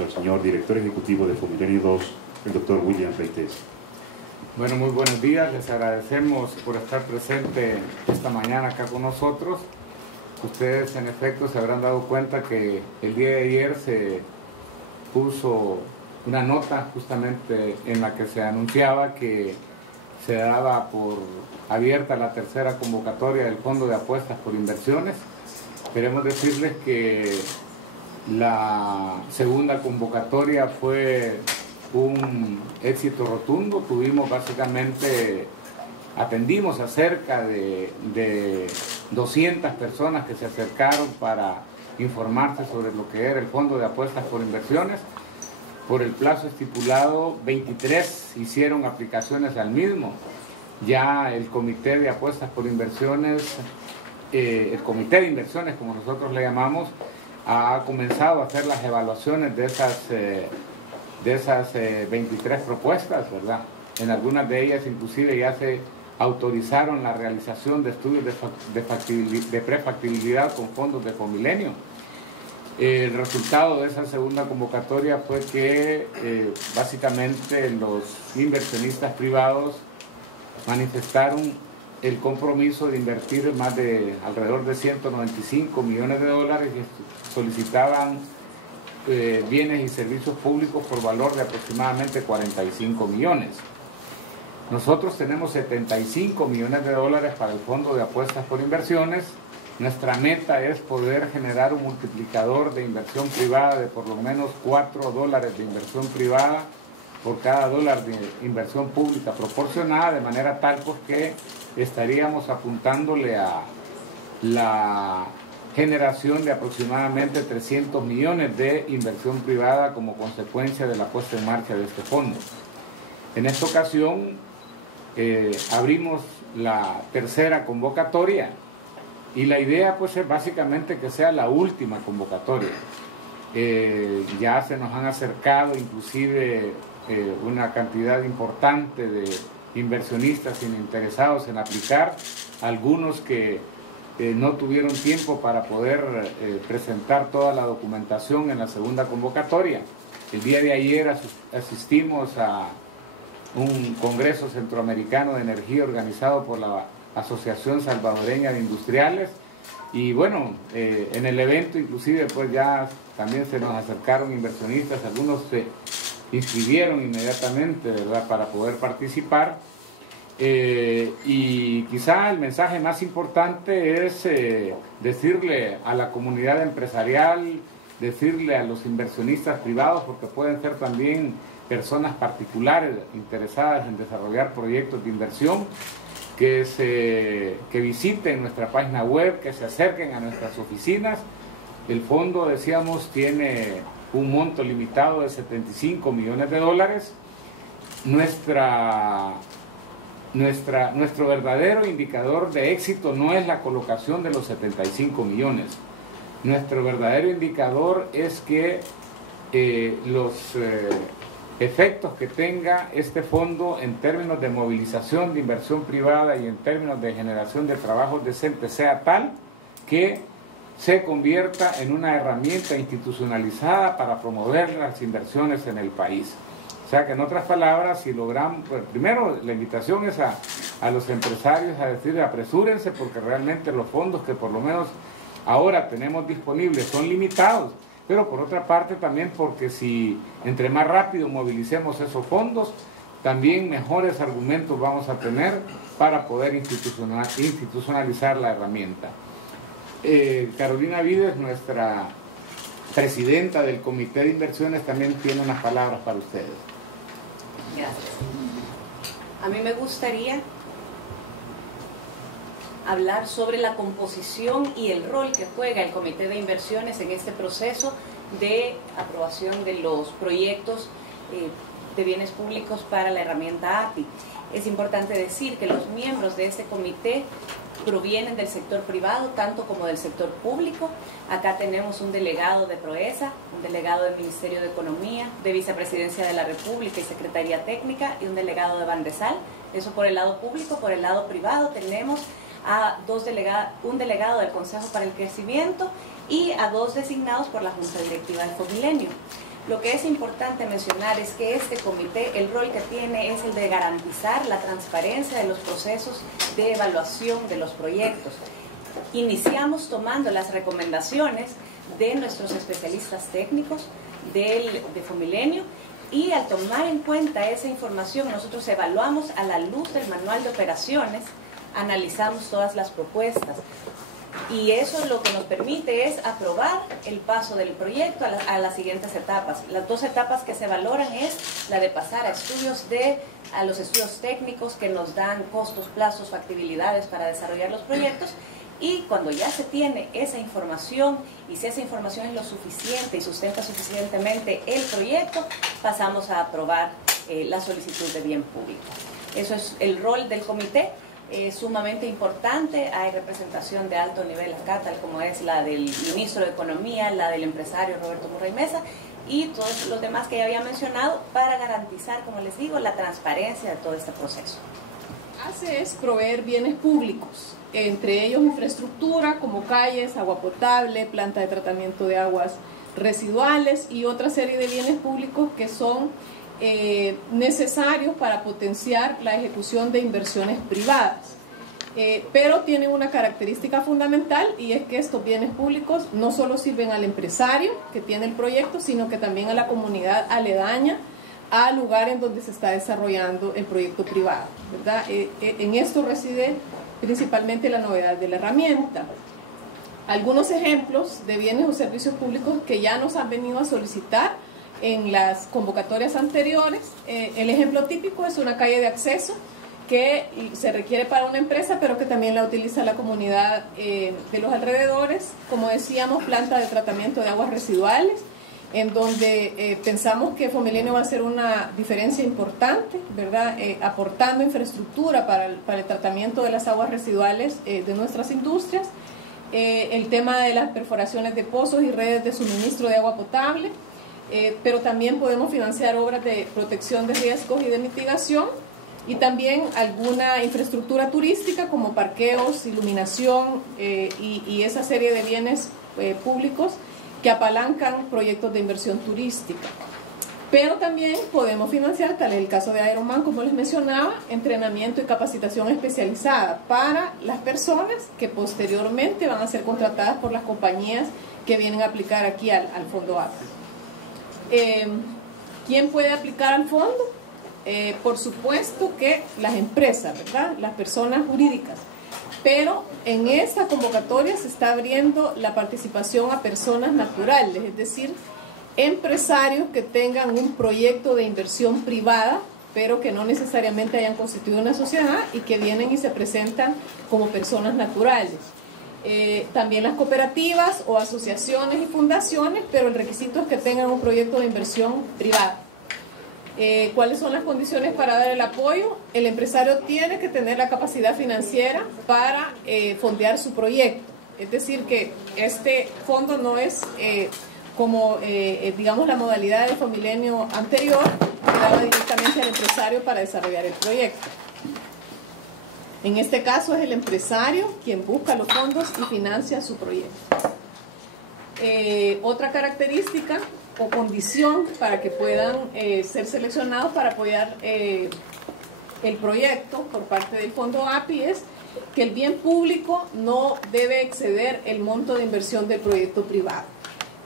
Al señor director ejecutivo de Fomilenio 2, el doctor William Reitez. Bueno, muy buenos días, les agradecemos por estar presente esta mañana acá con nosotros. Ustedes en efecto se habrán dado cuenta que el día de ayer se puso una nota justamente en la que se anunciaba que se daba por abierta la tercera convocatoria del Fondo de Apuestas por Inversiones. Queremos decirles que la segunda convocatoria fue un éxito rotundo. Tuvimos atendimos a cerca de 200 personas que se acercaron para informarse sobre lo que era el Fondo de Apuestas por Inversiones. Por el plazo estipulado, 23 hicieron aplicaciones al mismo. Ya el Comité de Apuestas por Inversiones, el Comité de Inversiones, como nosotros le llamamos, ha comenzado a hacer las evaluaciones de esas 23 propuestas, ¿verdad? En algunas de ellas inclusive ya se autorizaron la realización de estudios de prefactibilidad con fondos de Fomilenio. El resultado de esa segunda convocatoria fue que básicamente los inversionistas privados manifestaron el compromiso de invertir alrededor de 195 millones de dólares y solicitaban bienes y servicios públicos por valor de aproximadamente 45 millones. Nosotros tenemos 75 millones de dólares para el Fondo de Apuestas por Inversiones. Nuestra meta es poder generar un multiplicador de inversión privada de por lo menos $4 de inversión privada por cada dólar de inversión pública proporcionada, de manera tal pues que estaríamos apuntándole a la generación de aproximadamente 300 millones de inversión privada como consecuencia de la puesta en marcha de este fondo. En esta ocasión abrimos la tercera convocatoria y la idea pues es básicamente que sea la última convocatoria. Ya se nos han acercado inclusive una cantidad importante de inversionistas interesados en aplicar, algunos que no tuvieron tiempo para poder presentar toda la documentación en la segunda convocatoria. El día de ayer asistimos a un congreso centroamericano de energía organizado por la Asociación Salvadoreña de Industriales y bueno, en el evento inclusive pues ya también se nos acercaron inversionistas, algunos se inscribieron inmediatamente, ¿verdad?, para poder participar. Y quizá el mensaje más importante es decirle a la comunidad empresarial, decirle a los inversionistas privados, porque pueden ser también personas particulares interesadas en desarrollar proyectos de inversión, que visiten nuestra página web, que se acerquen a nuestras oficinas. El fondo, decíamos, tiene un monto limitado de 75 millones de dólares. Nuestro verdadero indicador de éxito no es la colocación de los 75 millones. Nuestro verdadero indicador es que los efectos que tenga este fondo en términos de movilización de inversión privada y en términos de generación de trabajos decentes sea tal que se convierta en una herramienta institucionalizada para promover las inversiones en el país. O sea que en otras palabras, si logramos, pues, primero la invitación es a los empresarios a decir apresúrense porque realmente los fondos que por lo menos ahora tenemos disponibles son limitados, pero por otra parte también porque si entre más rápido movilicemos esos fondos, también mejores argumentos vamos a tener para poder institucionalizar la herramienta. Carolina Vides, nuestra presidenta del Comité de Inversiones, también tiene unas palabras para ustedes. Gracias. A mí me gustaría hablar sobre la composición y el rol que juega el Comité de Inversiones en este proceso de aprobación de los proyectos de bienes públicos para la herramienta API. Es importante decir que los miembros de este comité provienen del sector privado, tanto como del sector público. Acá tenemos un delegado de PROESA, un delegado del Ministerio de Economía, de Vicepresidencia de la República y Secretaría Técnica, y un delegado de Bandesal. Eso por el lado público. Por el lado privado tenemos a un delegado del Consejo para el Crecimiento y a 2 designados por la Junta Directiva de Fomilenio. Lo que es importante mencionar es que este comité, el rol que tiene es el de garantizar la transparencia de los procesos de evaluación de los proyectos. Iniciamos tomando las recomendaciones de nuestros especialistas técnicos de Fomilenio, y al tomar en cuenta esa información nosotros evaluamos a la luz del manual de operaciones, analizamos todas las propuestas. Y eso lo que nos permite es aprobar el paso del proyecto a las siguientes etapas. Las dos etapas que se valoran es la de pasar a los estudios técnicos que nos dan costos, plazos, factibilidades para desarrollar los proyectos, y cuando ya se tiene esa información y si esa información es lo suficiente y sustenta suficientemente el proyecto, pasamos a aprobar la solicitud de bien público. Eso es el rol del comité. Sumamente importante. Hay representación de alto nivel acá, tal como es la del ministro de Economía, la del empresario Roberto Murray Mesa y todos los demás que ya había mencionado, para garantizar, como les digo, la transparencia de todo este proceso. Hace es proveer bienes públicos, entre ellos infraestructura como calles, agua potable, planta de tratamiento de aguas residuales y otra serie de bienes públicos que son necesarios para potenciar la ejecución de inversiones privadas. Pero tienen una característica fundamental, y es que estos bienes públicos no solo sirven al empresario que tiene el proyecto, sino que también a la comunidad aledaña al lugar en donde se está desarrollando el proyecto privado, ¿verdad? En esto reside principalmente la novedad de la herramienta. Algunos ejemplos de bienes o servicios públicos que ya nos han venido a solicitar en las convocatorias anteriores. El ejemplo típico es una calle de acceso que se requiere para una empresa, pero que también la utiliza la comunidad de los alrededores. Como decíamos, planta de tratamiento de aguas residuales, en donde pensamos que Fomilenio va a hacer una diferencia importante, ¿verdad? Aportando infraestructura para el tratamiento de las aguas residuales de nuestras industrias. El tema de las perforaciones de pozos y redes de suministro de agua potable. Pero también podemos financiar obras de protección de riesgos y de mitigación, y también alguna infraestructura turística como parqueos, iluminación y esa serie de bienes públicos que apalancan proyectos de inversión turística. Pero también podemos financiar, tal es el caso de Aeroman, como les mencionaba, entrenamiento y capacitación especializada para las personas que posteriormente van a ser contratadas por las compañías que vienen a aplicar aquí al Fondo API. ¿Quién puede aplicar al fondo? Por supuesto que las empresas, ¿verdad? Las personas jurídicas. Pero en esta convocatoria se está abriendo la participación a personas naturales, es decir, empresarios que tengan un proyecto de inversión privada, pero que no necesariamente hayan constituido una sociedad y que vienen y se presentan como personas naturales. También las cooperativas o asociaciones y fundaciones, pero el requisito es que tengan un proyecto de inversión privada. ¿Cuáles son las condiciones para dar el apoyo? El empresario tiene que tener la capacidad financiera para fondear su proyecto. Es decir, que este fondo no es como, digamos, la modalidad del Fomilenio anterior, que daba directamente al empresario para desarrollar el proyecto. En este caso es el empresario quien busca los fondos y financia su proyecto. Otra característica o condición para que puedan ser seleccionados para apoyar el proyecto por parte del Fondo API es que el bien público no debe exceder el monto de inversión del proyecto privado,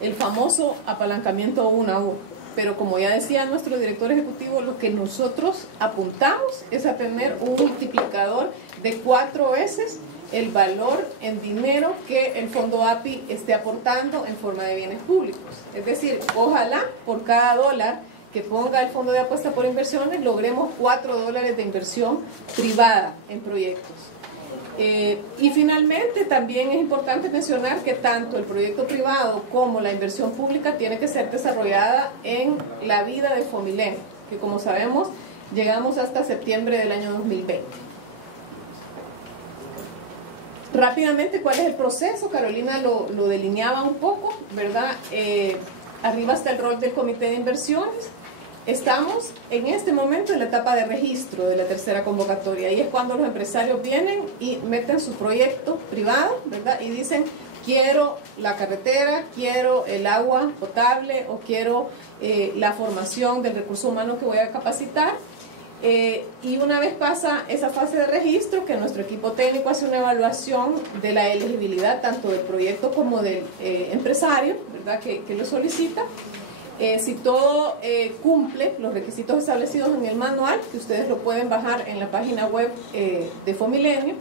el famoso apalancamiento 1 a 1. Pero como ya decía nuestro director ejecutivo, lo que nosotros apuntamos es a tener un multiplicador de 4 veces el valor en dinero que el Fondo API esté aportando en forma de bienes públicos. Es decir, ojalá por cada dólar que ponga el Fondo de Apuesta por Inversiones logremos $4 de inversión privada en proyectos. Y finalmente también es importante mencionar que tanto el proyecto privado como la inversión pública tiene que ser desarrollada en la vida de Fomilenio, que como sabemos llegamos hasta septiembre del año 2020. Rápidamente, ¿cuál es el proceso? Carolina lo delineaba un poco, ¿verdad? Arriba está el rol del comité de inversiones. Estamos en este momento en la etapa de registro de la tercera convocatoria, y es cuando los empresarios vienen y meten su proyecto privado, ¿verdad? Y dicen, quiero la carretera, quiero el agua potable o quiero la formación del recurso humano que voy a capacitar. Y una vez pasa esa fase de registro, que nuestro equipo técnico hace una evaluación de la elegibilidad tanto del proyecto como del empresario, ¿verdad?, que lo solicita. Si todo cumple los requisitos establecidos en el manual, que ustedes lo pueden bajar en la página web de Fomilenio,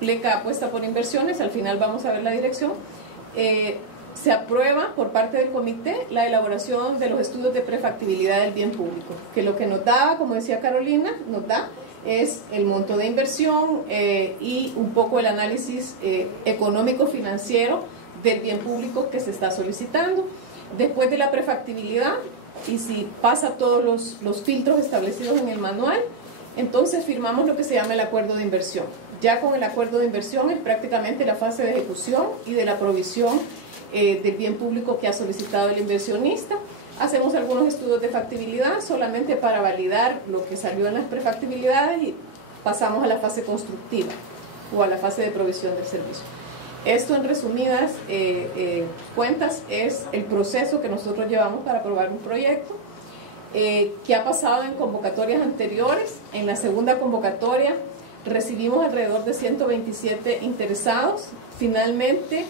pleca apuesta por inversiones, al final vamos a ver la dirección, se aprueba por parte del comité la elaboración de los estudios de prefactibilidad del bien público, que lo que nos da, como decía Carolina, nos da es el monto de inversión y un poco el análisis económico-financiero del bien público que se está solicitando. Después de la prefactibilidad, y si pasa todos los filtros establecidos en el manual, entonces firmamos lo que se llama el acuerdo de inversión. Ya con el acuerdo de inversión es prácticamente la fase de ejecución y de la provisión del bien público que ha solicitado el inversionista. Hacemos algunos estudios de factibilidad solamente para validar lo que salió en las prefactibilidades y pasamos a la fase constructiva o a la fase de provisión del servicio. Esto, en resumidas cuentas, es el proceso que nosotros llevamos para aprobar un proyecto que ha pasado en convocatorias anteriores. En la segunda convocatoria recibimos alrededor de 127 interesados. Finalmente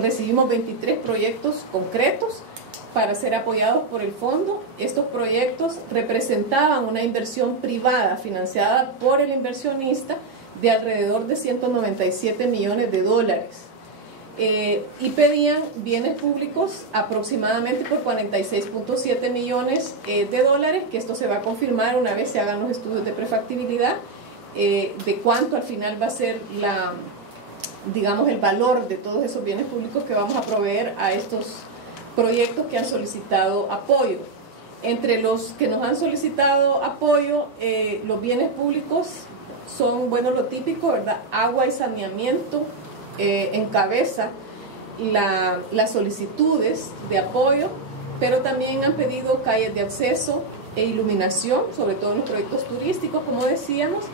recibimos 23 proyectos concretos para ser apoyados por el fondo. Estos proyectos representaban una inversión privada financiada por el inversionista de alrededor de 197 millones de dólares y pedían bienes públicos aproximadamente por 46.7 millones de dólares, que esto se va a confirmar una vez se hagan los estudios de prefactibilidad de cuánto al final va a ser digamos, el valor de todos esos bienes públicos que vamos a proveer a estos proyectos que han solicitado apoyo. Entre los que nos han solicitado apoyo, los bienes públicos son, bueno, lo típico, ¿verdad? Agua y saneamiento encabeza las solicitudes de apoyo, pero también han pedido calles de acceso e iluminación, sobre todo en los proyectos turísticos, como decíamos,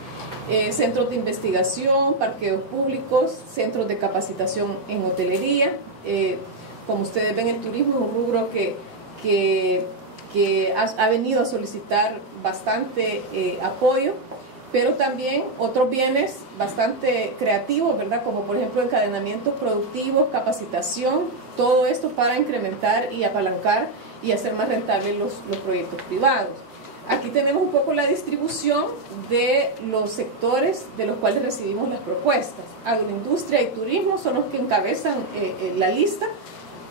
centros de investigación, parqueos públicos, centros de capacitación en hotelería. Como ustedes ven, el turismo es un rubro que ha venido a solicitar bastante apoyo, pero también otros bienes bastante creativos, ¿verdad?, como por ejemplo encadenamientos productivos, capacitación, todo esto para incrementar y apalancar y hacer más rentables los proyectos privados. Aquí tenemos un poco la distribución de los sectores de los cuales recibimos las propuestas. Agroindustria y turismo son los que encabezan la lista,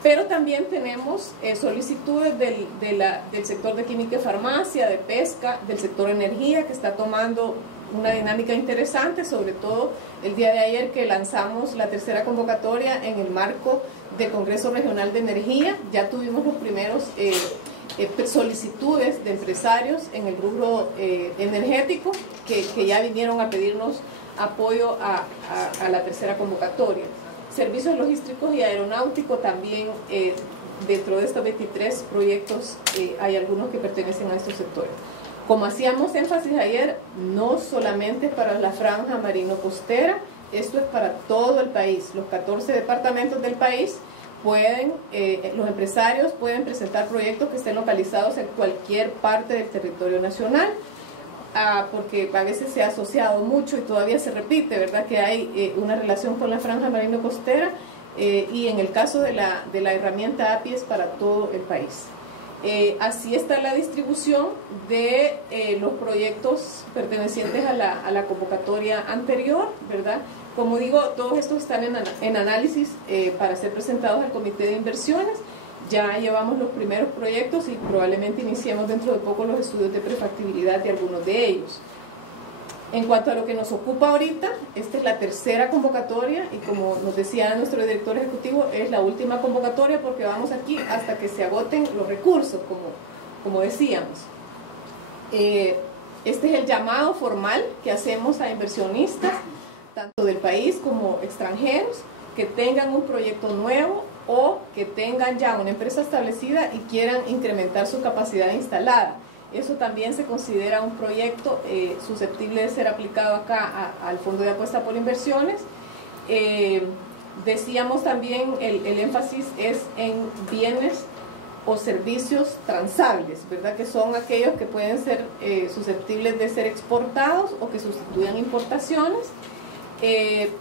pero también tenemos solicitudes del sector de química y farmacia, de pesca, del sector energía, que está tomando una dinámica interesante, sobre todo el día de ayer que lanzamos la tercera convocatoria en el marco del Congreso Regional de Energía. Ya tuvimos los primeros solicitudes de empresarios en el rubro energético que ya vinieron a pedirnos apoyo a la tercera convocatoria. Servicios logísticos y aeronáuticos también, dentro de estos 23 proyectos hay algunos que pertenecen a estos sectores. Como hacíamos énfasis ayer, no solamente para la franja marino-costera, esto es para todo el país. Los 14 departamentos del país pueden, los empresarios pueden presentar proyectos que estén localizados en cualquier parte del territorio nacional, porque a veces se ha asociado mucho y todavía se repite, ¿verdad?, que hay una relación con la franja marino-costera, y en el caso de la herramienta API es para todo el país. Así está la distribución de los proyectos pertenecientes a la convocatoria anterior, ¿verdad? Como digo, todos estos están en análisis para ser presentados al comité de inversiones. Ya llevamos los primeros proyectos y probablemente iniciemos dentro de poco los estudios de prefactibilidad de algunos de ellos. En cuanto a lo que nos ocupa ahorita, esta es la tercera convocatoria y, como nos decía nuestro director ejecutivo, es la última convocatoria porque vamos aquí hasta que se agoten los recursos, como decíamos. Este es el llamado formal que hacemos a inversionistas, tanto del país como extranjeros, que tengan un proyecto nuevo o que tengan ya una empresa establecida y quieran incrementar su capacidad instalada. Eso también se considera un proyecto susceptible de ser aplicado acá al Fondo de Apuesta por Inversiones. Decíamos también, el énfasis es en bienes o servicios transables, ¿verdad? Que son aquellos que pueden ser susceptibles de ser exportados o que sustituyan importaciones.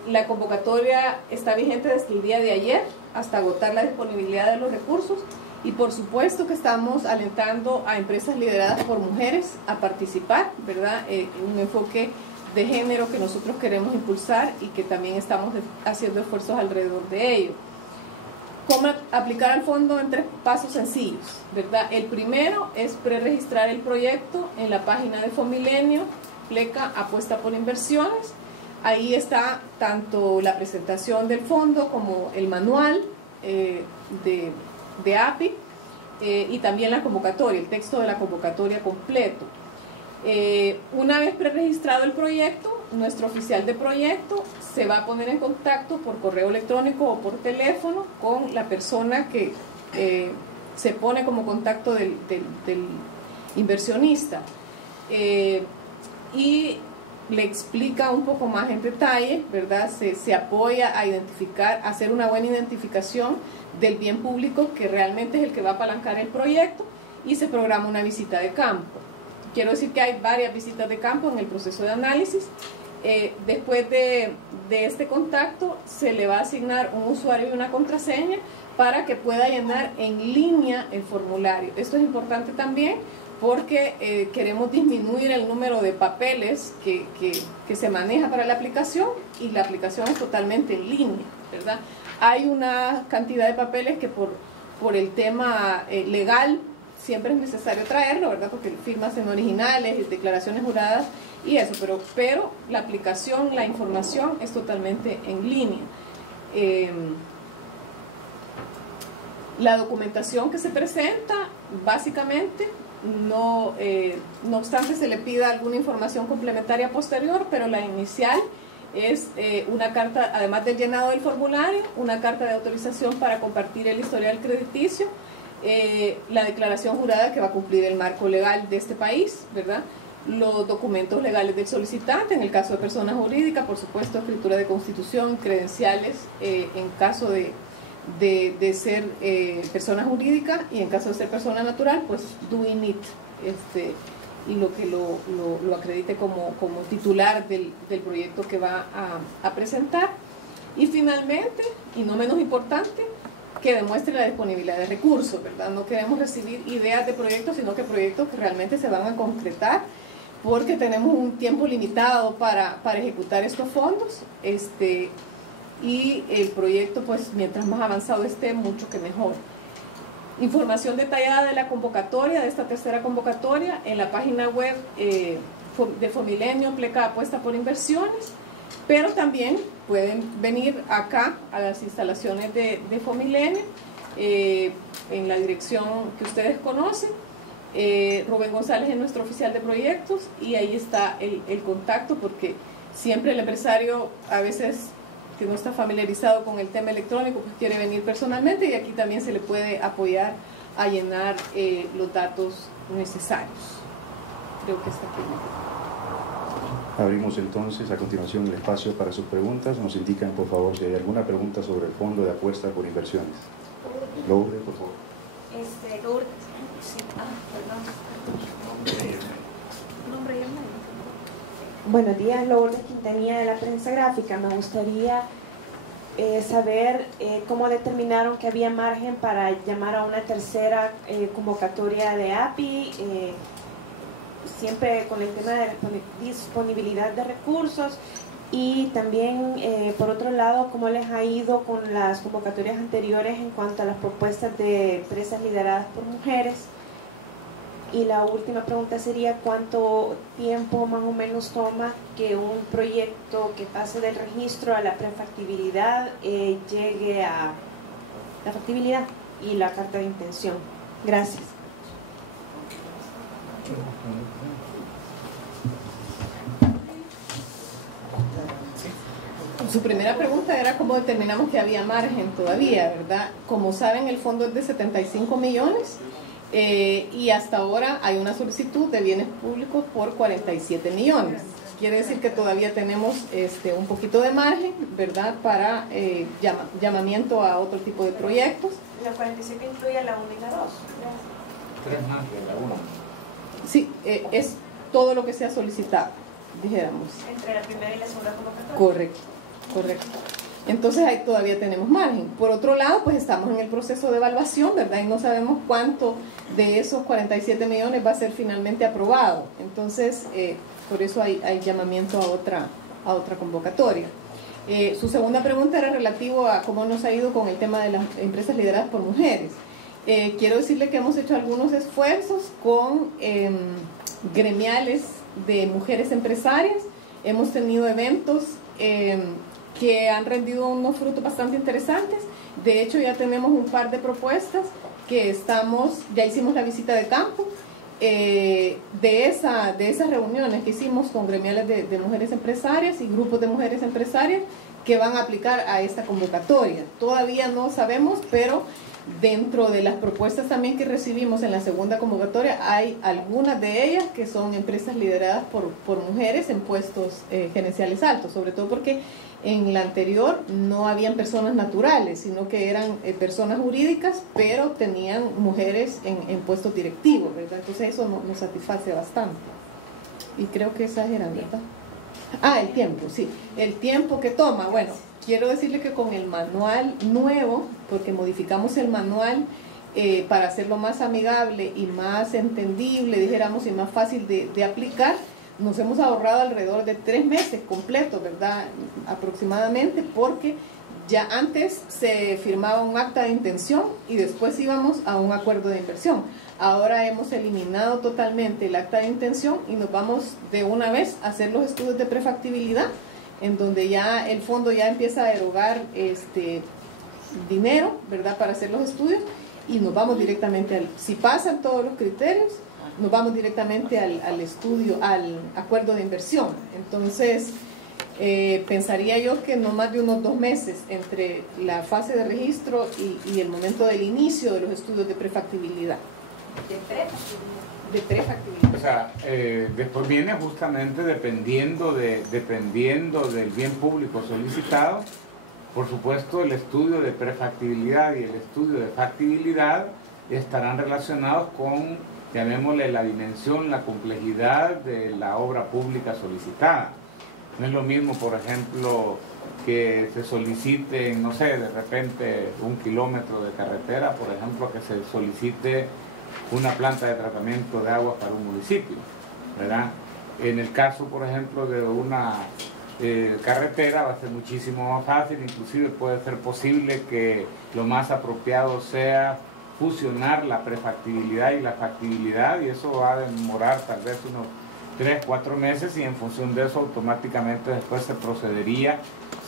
La convocatoria está vigente desde el día de ayer hasta agotar la disponibilidad de los recursos, y por supuesto que estamos alentando a empresas lideradas por mujeres a participar, ¿verdad? Un enfoque de género que nosotros queremos impulsar y que también estamos haciendo esfuerzos alrededor de ello. ¿Cómo aplicar al fondo? En 3 pasos sencillos, ¿verdad? El primero es preregistrar el proyecto en la página de Fomilenio, pleca Apuesta por Inversiones. Ahí está tanto la presentación del fondo como el manual de API y también la convocatoria, el texto de la convocatoria completo. Una vez preregistrado el proyecto, nuestro oficial de proyecto se va a poner en contacto por correo electrónico o por teléfono con la persona que se pone como contacto del inversionista y le explica un poco más en detalle, ¿verdad? Se apoya a identificar, a hacer una buena identificación del bien público que realmente es el que va a apalancar el proyecto, y se programa una visita de campo. Quiero decir que hay varias visitas de campo en el proceso de análisis. Después de este contacto se le va a asignar un usuario y una contraseña para que pueda llenar en línea el formulario. Esto es importante también porque queremos disminuir el número de papeles que se maneja para la aplicación, y la aplicación es totalmente en línea, ¿verdad? Hay una cantidad de papeles que por el tema legal siempre es necesario traerlo, ¿verdad? Porque firmas en originales, declaraciones juradas y eso, pero la aplicación, la información es totalmente en línea. La documentación que se presenta, básicamente, no obstante se le pida alguna información complementaria posterior, pero la inicial es una carta, además del llenado del formulario, una carta de autorización para compartir el historial crediticio, la declaración jurada que va a cumplir el marco legal de este país, ¿verdad? Los documentos legales del solicitante, en el caso de persona jurídica, por supuesto, escritura de constitución, credenciales en caso de ser persona jurídica, y en caso de ser persona natural, pues do in it, y lo que lo acredite como titular del proyecto que va a presentar. Y finalmente, y no menos importante, que demuestre la disponibilidad de recursos, ¿verdad? No queremos recibir ideas de proyectos, sino que proyectos que realmente se van a concretar, porque tenemos un tiempo limitado para ejecutar estos fondos, y el proyecto, pues mientras más avanzado esté, mucho que mejor. Información detallada de la convocatoria, de esta tercera convocatoria, en la página web de Fomilenio, pleca Apuesta por Inversiones, pero también pueden venir acá a las instalaciones de Fomilenio, en la dirección que ustedes conocen. Rubén González es nuestro oficial de proyectos, y ahí está el contacto, porque siempre el empresario, a veces que no está familiarizado con el tema electrónico, pues quiere venir personalmente, y aquí también se le puede apoyar a llenar los datos necesarios. Creo que está aquí. Abrimos entonces a continuación el espacio para sus preguntas. Nos indican, por favor, si hay alguna pregunta sobre el fondo de apuesta por inversiones. Lourdes, por favor. Lourdes. Sí. Perdón. Nombre y el medio. Buenos días, Lourdes Quintanilla de la Prensa Gráfica. Me gustaría saber cómo determinaron que había margen para llamar a una tercera convocatoria de API, siempre con el tema de disponibilidad de recursos, y también, por otro lado, cómo les ha ido con las convocatorias anteriores en cuanto a las propuestas de empresas lideradas por mujeres. Y la última pregunta sería: ¿cuánto tiempo más o menos toma que un proyecto que pase del registro a la prefactibilidad llegue a la factibilidad y la carta de intención? Gracias. Su primera pregunta era cómo determinamos que había margen todavía, ¿verdad? Como saben, el fondo es de 75 millones. Y hasta ahora hay una solicitud de bienes públicos por 47 millones. quiere decir que todavía tenemos un poquito de margen, ¿verdad?, para llamamiento a otro tipo de proyectos. La 47 incluye la 1 y la 2. 3 más de la 1. Sí, es todo lo que se ha solicitado, dijéramos. Entre la primera y la segunda convocatoria. Correcto, correcto. Entonces ahí todavía tenemos margen. Por otro lado, pues estamos en el proceso de evaluación, ¿verdad? Y no sabemos cuánto de esos 47 millones va a ser finalmente aprobado. Entonces, por eso hay llamamiento a otra convocatoria. Su segunda pregunta era relativo a cómo nos ha ido con el tema de las empresas lideradas por mujeres. Quiero decirle que hemos hecho algunos esfuerzos con gremiales de mujeres empresarias. Hemos tenido eventos que han rendido unos frutos bastante interesantes. De hecho, ya tenemos un par de propuestas que ya hicimos la visita de campo de esas reuniones que hicimos con gremiales de mujeres empresarias y grupos de mujeres empresarias que van a aplicar a esta convocatoria. Todavía no sabemos, pero dentro de las propuestas también que recibimos en la segunda convocatoria hay algunas de ellas que son empresas lideradas por mujeres en puestos gerenciales altos, sobre todo porque en la anterior no habían personas naturales, sino que eran personas jurídicas, pero tenían mujeres en puestos directivos, ¿verdad? Entonces eso nos satisface bastante. Y creo que esas eran, ¿verdad? Ah, el tiempo, sí. El tiempo que toma, bueno, quiero decirle que con el manual nuevo, porque modificamos el manual para hacerlo más amigable y más entendible, dijéramos, y más fácil de aplicar, nos hemos ahorrado alrededor de 3 meses completos, ¿verdad? Aproximadamente, porque ya antes se firmaba un acta de intención y después íbamos a un acuerdo de inversión. Ahora hemos eliminado totalmente el acta de intención y nos vamos de una vez a hacer los estudios de prefactibilidad, en donde ya el fondo ya empieza a erogar dinero, ¿verdad?, para hacer los estudios, y nos vamos directamente si pasan todos los criterios, nos vamos directamente al estudio, al acuerdo de inversión. Entonces, pensaría yo que no más de unos 2 meses entre la fase de registro y el momento del inicio de los estudios de prefactibilidad. De prefactibilidad. O sea, después viene justamente dependiendo del bien público solicitado, por supuesto el estudio de prefactibilidad y el estudio de factibilidad estarán relacionados con, llamémosle, la dimensión, la complejidad de la obra pública solicitada. No es lo mismo, por ejemplo, que se solicite, no sé, de repente 1 kilómetro de carretera, por ejemplo, que se solicite una planta de tratamiento de agua para un municipio, ¿verdad? En el caso, por ejemplo, de una carretera va a ser muchísimo más fácil, inclusive puede ser posible que lo más apropiado sea fusionar la prefactibilidad y la factibilidad, y eso va a demorar tal vez unos 3-4 meses, y en función de eso automáticamente después se procedería,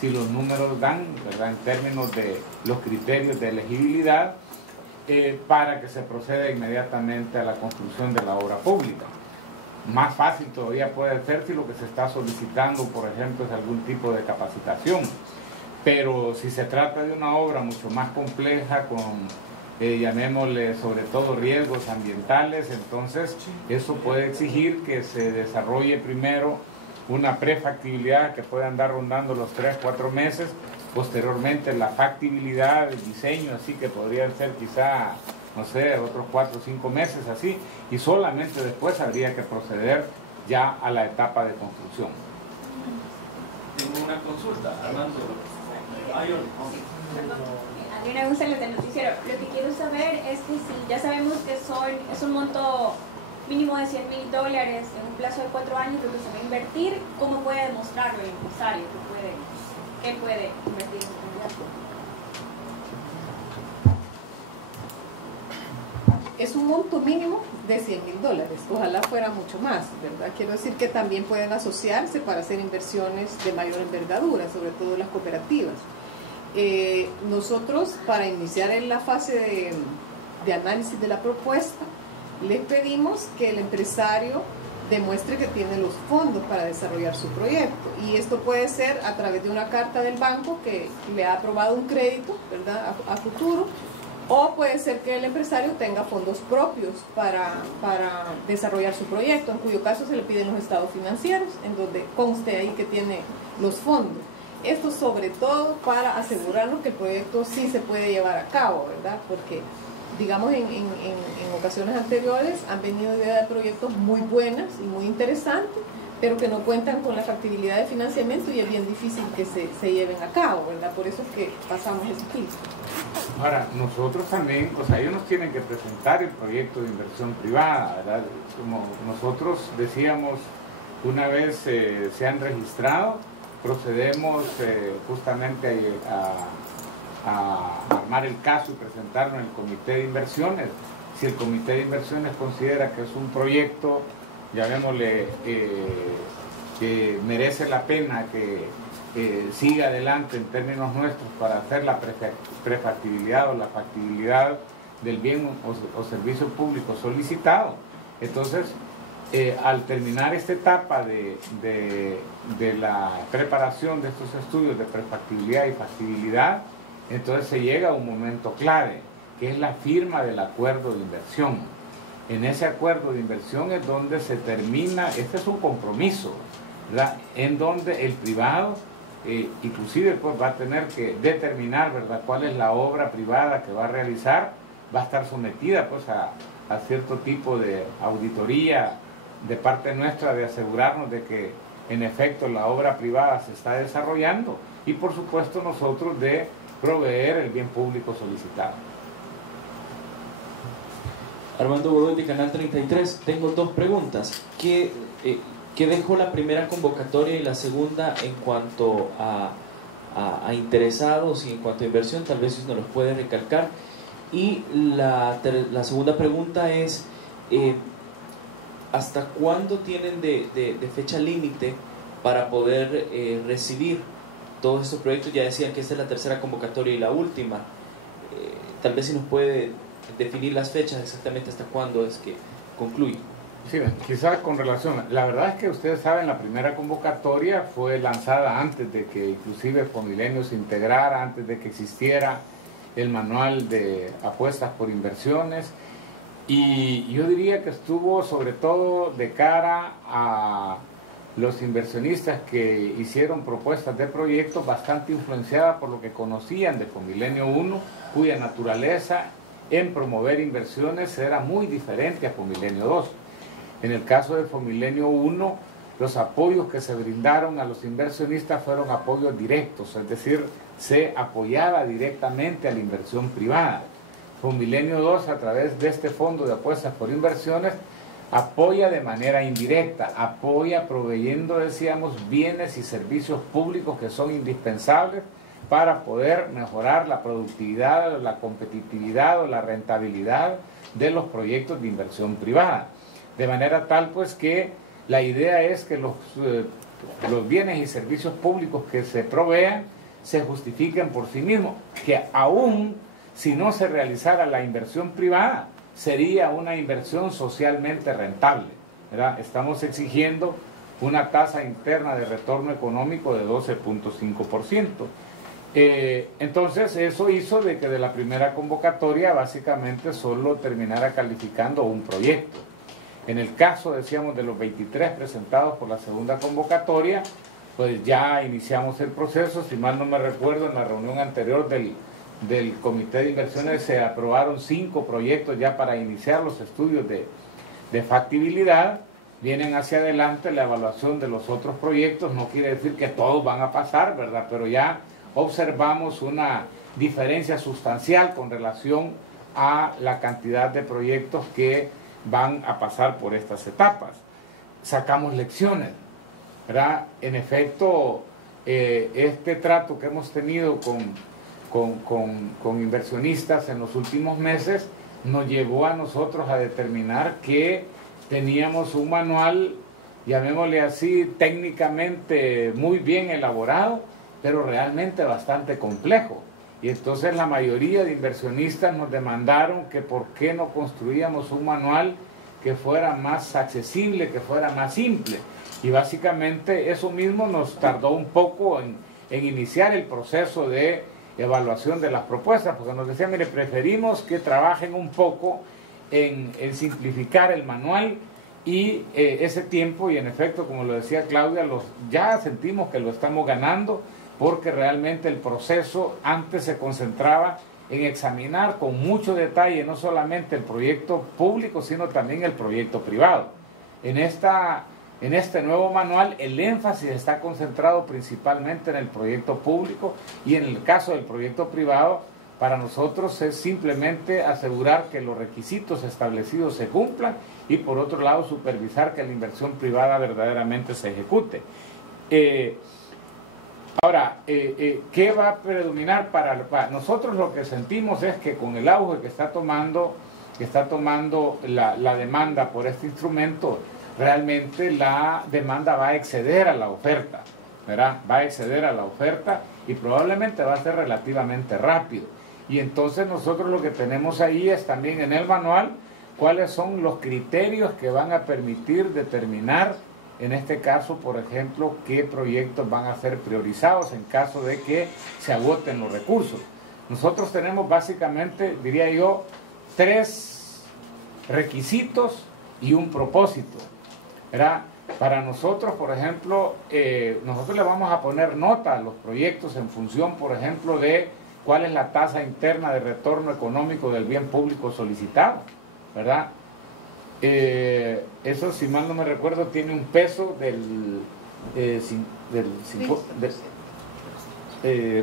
si los números dan, ¿verdad?, en términos de los criterios de elegibilidad, para que se proceda inmediatamente a la construcción de la obra pública. Más fácil todavía puede ser si lo que se está solicitando, por ejemplo, es algún tipo de capacitación, pero si se trata de una obra mucho más compleja con llamémosle sobre todo riesgos ambientales, entonces eso puede exigir que se desarrolle primero una prefactibilidad que pueda andar rondando los 3-4 meses, posteriormente la factibilidad, el diseño, así que podrían ser quizá, no sé, otros 4 o 5 meses así, y solamente después habría que proceder ya a la etapa de construcción. Tengo una consulta, Armando. Adriana González del Noticiero. Lo que quiero saber es que si ya sabemos que es un monto mínimo de $100,000 en un plazo de 4 años lo que se va a invertir, ¿cómo puede demostrarlo el empresario que puede invertir en su candidato? Es un monto mínimo de $100,000, ojalá fuera mucho más, ¿verdad? Quiero decir que también pueden asociarse para hacer inversiones de mayor envergadura, sobre todo las cooperativas. Nosotros, para iniciar en la fase de análisis de la propuesta, les pedimos que el empresario demuestre que tiene los fondos para desarrollar su proyecto, y esto puede ser a través de una carta del banco que le ha aprobado un crédito, ¿verdad?, a futuro, O puede ser que el empresario tenga fondos propios para desarrollar su proyecto, en cuyo caso se le piden los estados financieros, en donde conste ahí que tiene los fondos. Esto sobre todo para asegurarnos que el proyecto sí se puede llevar a cabo, ¿verdad? Porque, digamos, en ocasiones anteriores han venido ideas de proyectos muy buenas y muy interesantes, pero que no cuentan con la factibilidad de financiamiento y es bien difícil que se lleven a cabo, ¿verdad? Por eso es que pasamos ese filtro. Ahora, nosotros también, o sea, ellos nos tienen que presentar el proyecto de inversión privada, ¿verdad? Como nosotros decíamos, una vez se han registrado, procedemos justamente a armar el caso y presentarlo en el comité de inversiones. Si el comité de inversiones considera que es un proyecto, llamémosle, que merece la pena que siga adelante en términos nuestros para hacer la prefactibilidad o la factibilidad del bien o servicio público solicitado. Entonces, al terminar esta etapa de la preparación de estos estudios de prefactibilidad y factibilidad, entonces se llega a un momento clave, que es la firma del acuerdo de inversión. En ese acuerdo de inversión es donde se termina, este es un compromiso, ¿verdad?, en donde el privado inclusive pues va a tener que determinar, ¿verdad?, cuál es la obra privada que va a realizar, va a estar sometida pues a cierto tipo de auditoría de parte nuestra, de asegurarnos de que en efecto la obra privada se está desarrollando, y por supuesto nosotros de proveer el bien público solicitado. Armando Godoy, de Canal 33. Tengo dos preguntas. ¿Qué dejó la primera convocatoria y la segunda en cuanto a interesados y en cuanto a inversión? Tal vez usted nos los puede recalcar. Y la segunda pregunta es, ¿hasta cuándo tienen de fecha límite para poder recibir todos estos proyectos? Ya decían que esta es la tercera convocatoria y la última. Tal vez si nos puede definir las fechas exactamente hasta cuándo es que concluye. Sí, quizás con relación, la verdad es que ustedes saben, la primera convocatoria fue lanzada antes de que inclusive Fomilenio se integrara, antes de que existiera el manual de apuestas por inversiones, y yo diría que estuvo sobre todo de cara a los inversionistas que hicieron propuestas de proyectos bastante influenciadas por lo que conocían de Fomilenio 1, cuya naturaleza en promover inversiones era muy diferente a Fomilenio 2. En el caso de Fomilenio 1, los apoyos que se brindaron a los inversionistas fueron apoyos directos, es decir, se apoyaba directamente a la inversión privada. Fomilenio 2, a través de este fondo de apuestas por inversiones, apoya de manera indirecta, apoya proveyendo, decíamos, bienes y servicios públicos que son indispensables para poder mejorar la productividad, la competitividad o la rentabilidad de los proyectos de inversión privada. De manera tal pues que la idea es que los bienes y servicios públicos que se provean se justifiquen por sí mismos, que aún si no se realizara la inversión privada, sería una inversión socialmente rentable, ¿verdad? Estamos exigiendo una tasa interna de retorno económico de 12.5%. Entonces eso hizo de que de la primera convocatoria básicamente solo terminara calificando un proyecto. En el caso, decíamos, de los 23 presentados por la segunda convocatoria, pues ya iniciamos el proceso. Si mal no me recuerdo, en la reunión anterior del Comité de Inversiones se aprobaron 5 proyectos ya para iniciar los estudios de factibilidad. Vienen hacia adelante la evaluación de los otros proyectos. No quiere decir que todos van a pasar, ¿verdad? Pero ya observamos una diferencia sustancial con relación a la cantidad de proyectos que van a pasar por estas etapas. Sacamos lecciones, ¿verdad? En efecto, este trato que hemos tenido con inversionistas en los últimos meses nos llevó a nosotros a determinar que teníamos un manual, llamémosle así, técnicamente muy bien elaborado, pero realmente bastante complejo. Y entonces la mayoría de inversionistas nos demandaron que por qué no construíamos un manual que fuera más accesible, que fuera más simple. Y básicamente eso mismo nos tardó un poco en iniciar el proceso de evaluación de las propuestas, porque nos decían, mire, preferimos que trabajen un poco en simplificar el manual y ese tiempo, y en efecto, como lo decía Claudia, ya sentimos que lo estamos ganando, porque realmente el proceso antes se concentraba en examinar con mucho detalle no solamente el proyecto público, sino también el proyecto privado. En este nuevo manual el énfasis está concentrado principalmente en el proyecto público, y en el caso del proyecto privado, para nosotros es simplemente asegurar que los requisitos establecidos se cumplan y por otro lado supervisar que la inversión privada verdaderamente se ejecute. Ahora, ¿qué va a predominar para nosotros? Lo que sentimos es que con el auge que está tomando la demanda por este instrumento, realmente la demanda va a exceder a la oferta, ¿verdad? Va a exceder a la oferta y probablemente va a ser relativamente rápido. Y entonces nosotros lo que tenemos ahí es también en el manual cuáles son los criterios que van a permitir determinar, en este caso, por ejemplo, qué proyectos van a ser priorizados en caso de que se agoten los recursos. Nosotros tenemos básicamente, diría yo, 3 requisitos y un propósito, ¿verdad? Para nosotros, por ejemplo, nosotros le vamos a poner nota a los proyectos en función, por ejemplo, de cuál es la tasa interna de retorno económico del bien público solicitado, ¿verdad? Eso, si mal no me recuerdo, tiene un peso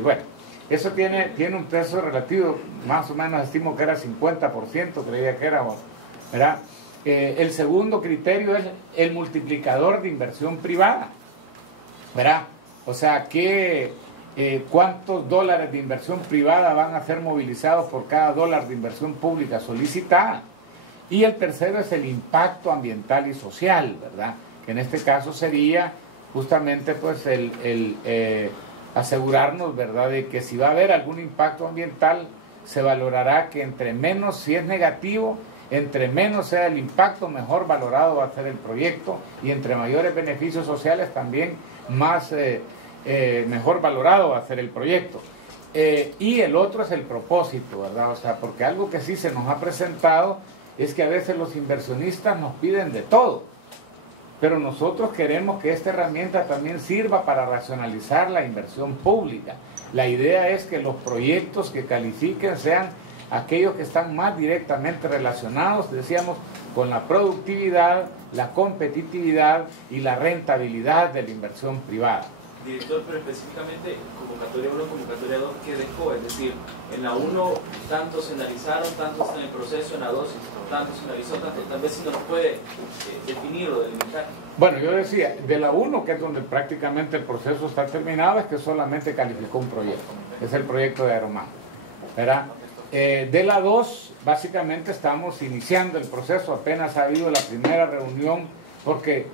bueno, eso tiene un peso relativo, más o menos estimo que era 50%, creía que era, ¿verdad? El segundo criterio es el multiplicador de inversión privada, ¿verdad? O sea, ¿cuántos dólares de inversión privada van a ser movilizados por cada dólar de inversión pública solicitada? Y el tercero es el impacto ambiental y social, ¿verdad? Que en este caso sería justamente pues asegurarnos, ¿verdad?, de que si va a haber algún impacto ambiental, se valorará que entre menos, si es negativo, entre menos sea el impacto, mejor valorado va a ser el proyecto, y entre mayores beneficios sociales también mejor valorado va a ser el proyecto. Y el otro es el propósito, ¿verdad? O sea, porque algo que sí se nos ha presentado es que a veces los inversionistas nos piden de todo, pero nosotros queremos que esta herramienta también sirva para racionalizar la inversión pública. La idea es que los proyectos que califiquen sean aquellos que están más directamente relacionados, decíamos, con la productividad, la competitividad y la rentabilidad de la inversión privada. Director, pero específicamente convocatoria 1, convocatoria 2, ¿qué dejó? Es decir, en la 1 tantos se analizaron, tantos están en el proceso, en la 2 tantos se analizó, tantos, tal vez si nos puede definir o delimitar. Bueno, yo decía, de la 1, que es donde prácticamente el proceso está terminado, es que solamente calificó un proyecto, es el proyecto de Aeromar, ¿verdad? De la 2, básicamente estamos iniciando el proceso, apenas ha habido la primera reunión, porque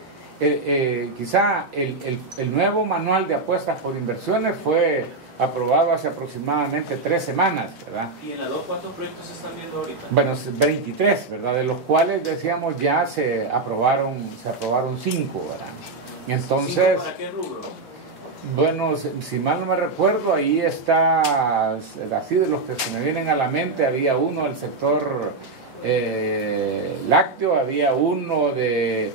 quizá el nuevo manual de apuestas por inversiones fue aprobado hace aproximadamente 3 semanas, ¿verdad? ¿Y en la 2 cuántos proyectos se están viendo ahorita? Bueno, 23, ¿verdad? De los cuales, decíamos, ya se aprobaron 5, ¿verdad? Entonces, ¿5 para qué rubro? Bueno, si mal no me recuerdo, ahí está, así de los que se me vienen a la mente, había uno del sector lácteo, había uno de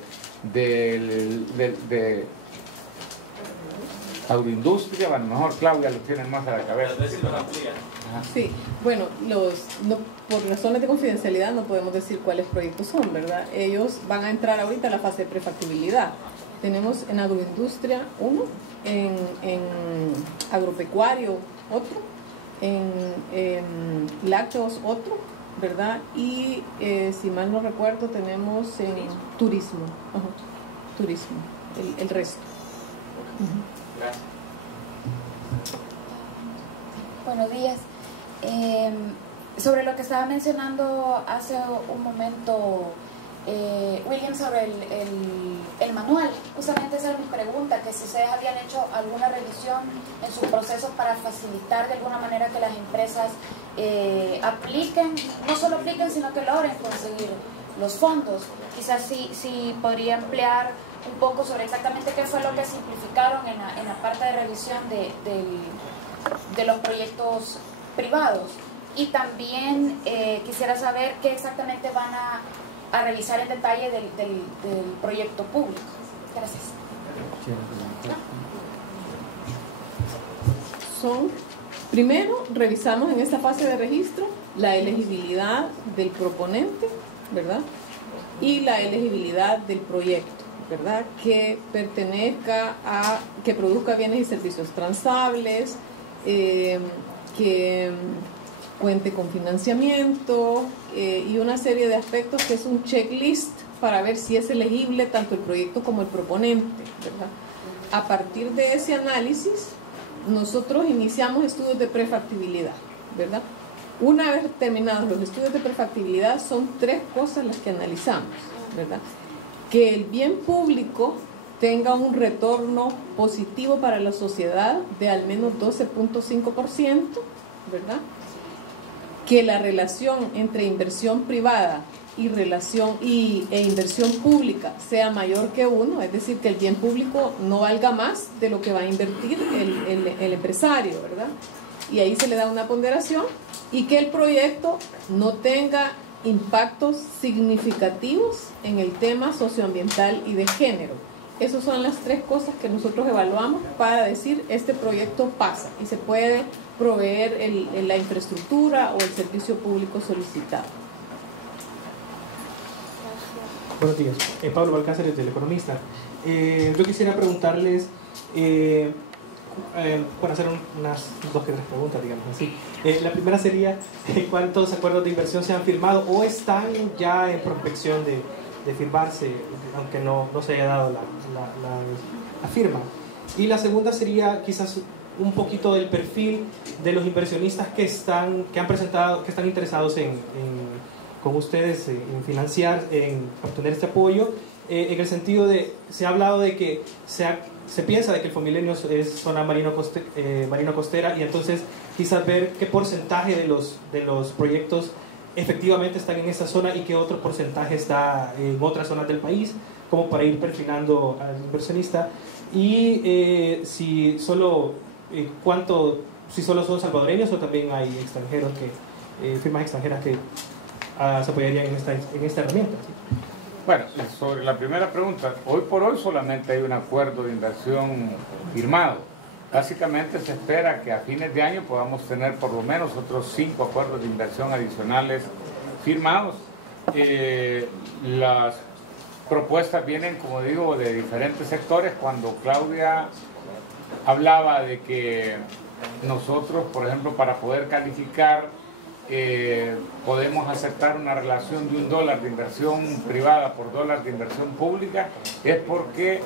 agroindustria, bueno, mejor Claudia lo tiene más a la cabeza. Sí, bueno, por razones de confidencialidad no podemos decir cuáles proyectos son, ¿verdad? Ellos van a entrar ahorita a la fase de prefactibilidad. Tenemos en agroindustria uno, en agropecuario otro, en lácteos otro, ¿verdad? Y si mal no recuerdo tenemos en turismo, turismo, el resto. Gracias. Buenos días. Sobre lo que estaba mencionando hace un momento William, sobre el manual, justamente esa es mi pregunta, que si ustedes habían hecho alguna revisión en sus procesos para facilitar de alguna manera que las empresas apliquen, no solo apliquen, sino que logren conseguir los fondos. Quizás sí podría emplear un poco sobre exactamente qué fue lo que simplificaron en la parte de revisión los proyectos privados. Y también quisiera saber qué exactamente van a revisar en detalle del proyecto público. Gracias. Primero, revisamos en esta fase de registro la elegibilidad del proponente, ¿verdad? Y la elegibilidad del proyecto, ¿verdad? Que pertenezca que produzca bienes y servicios transables, que cuente con financiamiento y una serie de aspectos que es un checklist para ver si es elegible tanto el proyecto como el proponente, ¿verdad? A partir de ese análisis, nosotros iniciamos estudios de prefactibilidad, ¿verdad? Una vez terminados los estudios de prefactibilidad, son 3 cosas las que analizamos, ¿verdad? Que el bien público tenga un retorno positivo para la sociedad de al menos 12.5%, ¿verdad? Que la relación entre inversión privada e inversión pública sea mayor que 1, es decir, que el bien público no valga más de lo que va a invertir el empresario, ¿verdad? Y ahí se le da una ponderación, y que el proyecto no tenga impactos significativos en el tema socioambiental y de género. Esas son las 3 cosas que nosotros evaluamos para decir este proyecto pasa y se puede proveer la infraestructura o el servicio público solicitado. Buenos días, Pablo Balcáceres, del Economista. Yo quisiera preguntarles, por hacer unas 2 que 3 preguntas, digamos así. La primera sería, ¿cuántos acuerdos de inversión se han firmado o están ya en prospección de firmarse, aunque no se haya dado la firma? Y la segunda sería quizás un poquito del perfil de los inversionistas que están interesados con ustedes en financiar, en obtener este apoyo, en el sentido de, se ha hablado de que se piensa de que el Fomilenio es zona marino-costera, y entonces quizás ver qué porcentaje de los proyectos efectivamente están en esa zona y qué otro porcentaje está en otras zonas del país, como para ir perfilando al inversionista. Y si solo son salvadoreños o también hay extranjeros, firmas extranjeras que se apoyarían en esta herramienta. Bueno, sobre la primera pregunta, hoy por hoy solamente hay un acuerdo de inversión firmado. Básicamente se espera que a fines de año podamos tener por lo menos otros 5 acuerdos de inversión adicionales firmados. Las propuestas vienen, como digo, de diferentes sectores. Cuando Claudia hablaba de que nosotros, por ejemplo, para poder calificar, podemos aceptar una relación de $1 de inversión privada por $1 de inversión pública, es porque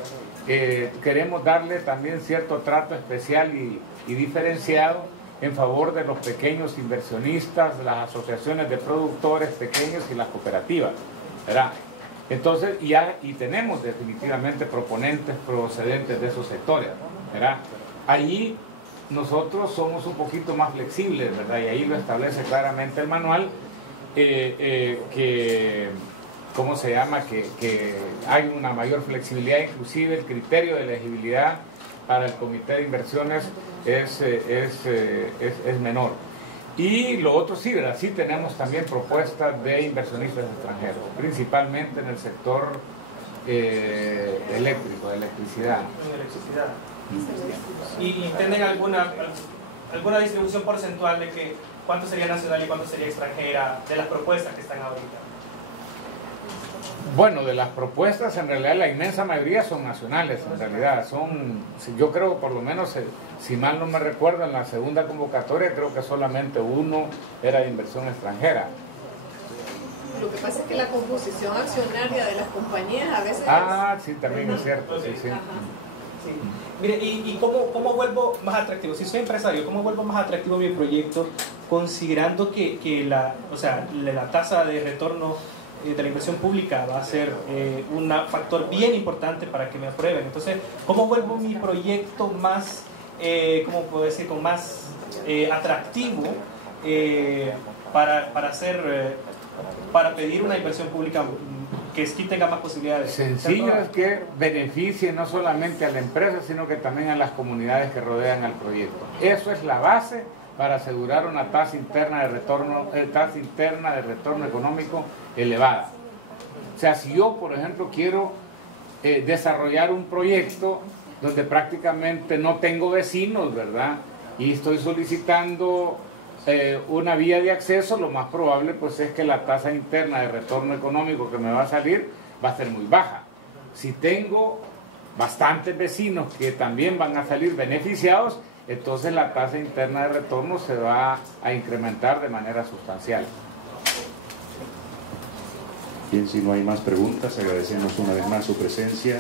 queremos darle también cierto trato especial y diferenciado en favor de los pequeños inversionistas, las asociaciones de productores pequeños y las cooperativas, ¿verdad? Entonces, y tenemos definitivamente proponentes procedentes de esos sectores, ¿verdad? Allí nosotros somos un poquito más flexibles, ¿verdad? Y ahí lo establece claramente el manual, ¿cómo se llama? Que hay una mayor flexibilidad, inclusive el criterio de elegibilidad para el comité de inversiones es menor. Y lo otro sí, ¿verdad? Sí tenemos también propuestas de inversionistas extranjeros, principalmente en el sector eléctrico, de electricidad. ¿Y tienen alguna distribución porcentual de que cuánto sería nacional y cuánto sería extranjera de las propuestas que están ahorita? Bueno, de las propuestas en realidad la inmensa mayoría son nacionales, en realidad yo creo, por lo menos, si mal no me recuerdo, en la segunda convocatoria creo que solamente 1 era de inversión extranjera. Lo que pasa es que la composición accionaria de las compañías a veces... Sí, también es cierto, sí. Sí. Mire, ¿y cómo vuelvo más atractivo? Si soy empresario, ¿cómo vuelvo más atractivo mi proyecto considerando que la tasa de retorno de la inversión pública va a ser un factor bien importante para que me aprueben? Entonces, ¿cómo vuelvo mi proyecto más, ¿cómo puedo decir, con más atractivo para pedir una inversión pública que sí tenga más posibilidades. Sencillo es que beneficie no solamente a la empresa, sino que también a las comunidades que rodean al proyecto. Eso es la base para asegurar una tasa interna de retorno económico elevada. O sea, si yo, por ejemplo, quiero desarrollar un proyecto donde prácticamente no tengo vecinos, ¿verdad? Y estoy solicitando una vía de acceso, lo más probable pues es que la tasa interna de retorno económico que me va a salir va a ser muy baja. Si tengo bastantes vecinos que también van a salir beneficiados, entonces la tasa interna de retorno se va a incrementar de manera sustancial. Bien, si no hay más preguntas, agradecemos una vez más su presencia